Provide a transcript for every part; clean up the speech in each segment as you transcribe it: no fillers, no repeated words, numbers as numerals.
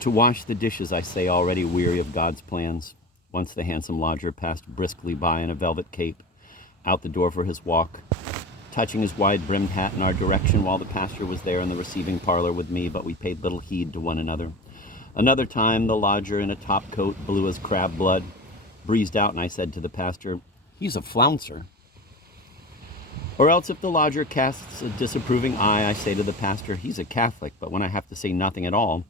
To wash the dishes, I say, already weary of God's plans. Once the handsome lodger passed briskly by in a velvet cape, out the door for his walk, touching his wide-brimmed hat in our direction while the pastor was there in the receiving parlor with me, but we paid little heed to one another. Another time, the lodger in a top coat, blue as crab blood, breezed out, and I said to the pastor, "He's a flouncer." Or else if the lodger casts a disapproving eye, I say to the pastor, "He's a Catholic," but when I have to say nothing at all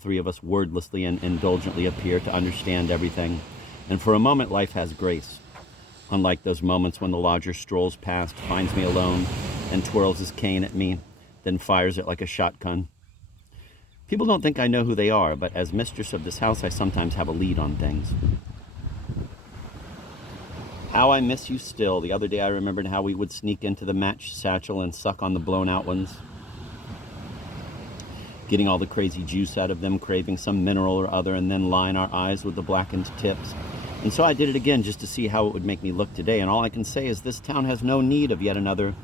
three of us wordlessly and indulgently appear to understand everything, and for a moment life has grace. Unlike those moments when the lodger strolls past, finds me alone, and twirls his cane at me, then fires it like a shotgun. People don't think I know who they are, but as mistress of this house, I sometimes have a lead on things. How I miss you still. The other day I remembered how we would sneak into the match satchel and suck on the blown out ones, getting all the crazy juice out of them, craving some mineral or other, and then line our eyes with the blackened tips. And so I did it again just to see how it would make me look today, and all I can say is this town has no need of yet another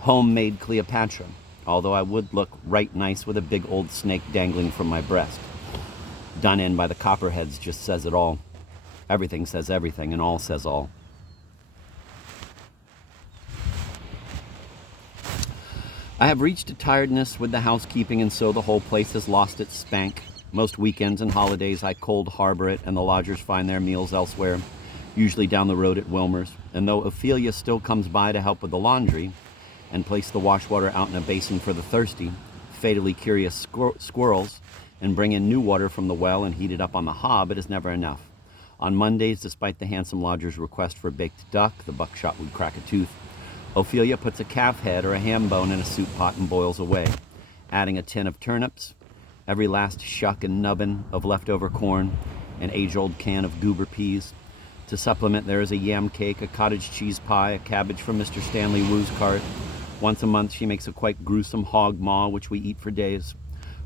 homemade Cleopatra, although I would look right nice with a big old snake dangling from my breast. Done in by the copperheads just says it all. Everything says everything, and all says all. I have reached a tiredness with the housekeeping, and so the whole place has lost its spank. Most weekends and holidays I cold harbor it, and the lodgers find their meals elsewhere, usually down the road at Wilmer's. And though Ophelia still comes by to help with the laundry and place the wash water out in a basin for the thirsty, fatally curious squirrels, and bring in new water from the well and heat it up on the hob, it is never enough. On Mondays, despite the handsome lodger's request for baked duck, the buckshot would crack a tooth, Ophelia puts a calf head or a ham bone in a soup pot and boils away, adding a tin of turnips, every last shuck and nubbin of leftover corn, an age-old can of goober peas. To supplement, there is a yam cake, a cottage cheese pie, a cabbage from Mr. Stanley Wu's cart. Once a month, she makes a quite gruesome hog maw, which we eat for days.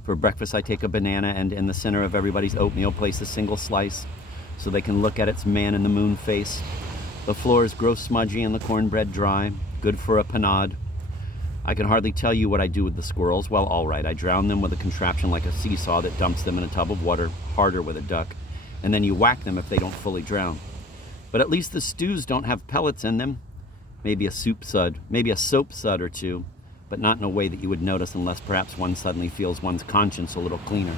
For breakfast, I take a banana and in the center of everybody's oatmeal place a single slice so they can look at its man-in-the-moon face. The floors grow smudgy and the cornbread dry, good for a panade. I can hardly tell you what I do with the squirrels. Well, all right, I drown them with a contraption like a seesaw that dumps them in a tub of water, harder with a duck, and then you whack them if they don't fully drown. But at least the stews don't have pellets in them. Maybe a soap sud or two, but not in a way that you would notice unless perhaps one suddenly feels one's conscience a little cleaner.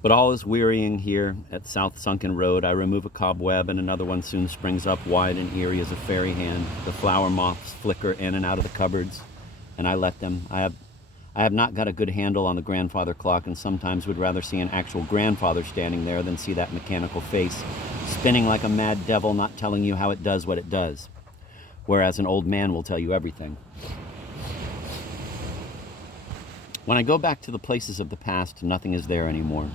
But all is wearying here at South Sunken Road. I remove a cobweb and another one soon springs up wide and eerie as a fairy hand. The flower moths flicker in and out of the cupboards, and I let them. I have not got a good handle on the grandfather clock, and sometimes would rather see an actual grandfather standing there than see that mechanical face, spinning like a mad devil, not telling you how it does what it does, whereas an old man will tell you everything. When I go back to the places of the past, nothing is there anymore,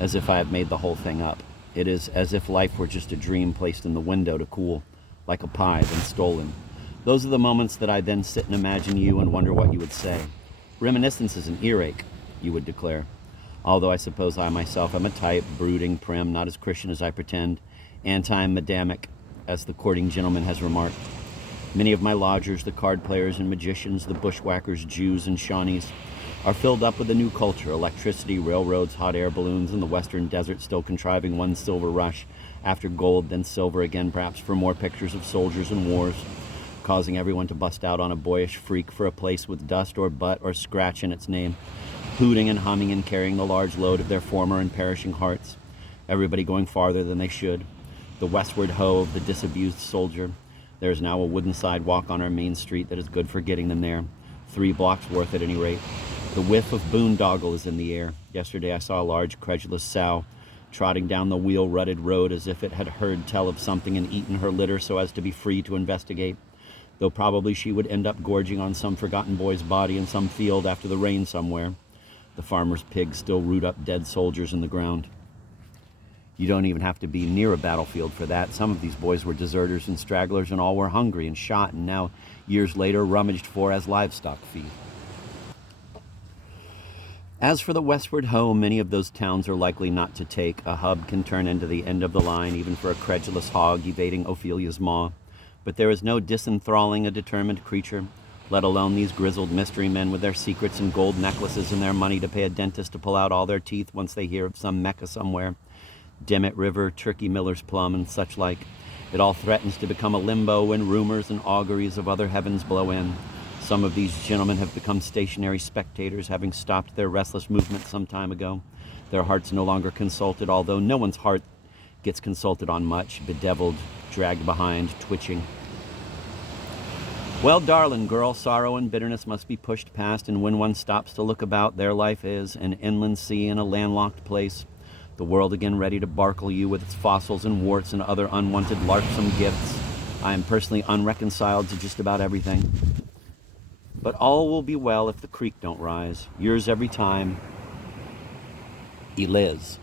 as if I have made the whole thing up. It is as if life were just a dream placed in the window to cool, like a pie, then stolen. Those are the moments that I then sit and imagine you and wonder what you would say. Reminiscence is an earache, you would declare. Although I suppose I myself am a type, brooding, prim, not as Christian as I pretend, anti-madamic, as the courting gentleman has remarked. Many of my lodgers, the card players and magicians, the bushwhackers, Jews and Shawnees, are filled up with a new culture, electricity, railroads, hot air balloons, and the western desert still contriving one silver rush after gold, then silver again, perhaps for more pictures of soldiers and wars, causing everyone to bust out on a boyish freak for a place with dust or butt or scratch in its name, hooting and humming and carrying the large load of their former and perishing hearts, everybody going farther than they should. The westward hoe of the disabused soldier. There is now a wooden sidewalk on our main street that is good for getting them there, 3 blocks worth at any rate. The whiff of boondoggle is in the air. Yesterday I saw a large credulous sow trotting down the wheel-rutted road as if it had heard tell of something and eaten her litter so as to be free to investigate, though probably she would end up gorging on some forgotten boy's body in some field after the rain somewhere. The farmer's pigs still root up dead soldiers in the ground. You don't even have to be near a battlefield for that. Some of these boys were deserters and stragglers, and all were hungry and shot, and now, years later, rummaged for as livestock feed. As for the westward hoe, many of those towns are likely not to take. A hub can turn into the end of the line, even for a credulous hog evading Ophelia's maw. But there is no disenthralling a determined creature, let alone these grizzled mystery men with their secrets and gold necklaces and their money to pay a dentist to pull out all their teeth once they hear of some Mecca somewhere, Dimmitt River, Turkey Miller's Plum, and such like. It all threatens to become a limbo when rumors and auguries of other heavens blow in. Some of these gentlemen have become stationary spectators, having stopped their restless movement some time ago. Their hearts no longer consulted, although no one's heart gets consulted on much, bedeviled, dragged behind, twitching. Well, darling girl, sorrow and bitterness must be pushed past, and when one stops to look about, their life is an inland sea in a landlocked place. The world again ready to barkle you with its fossils and warts and other unwanted larksome gifts. I am personally unreconciled to just about everything. But all will be well if the creek don't rise. Yours every time, Eliz.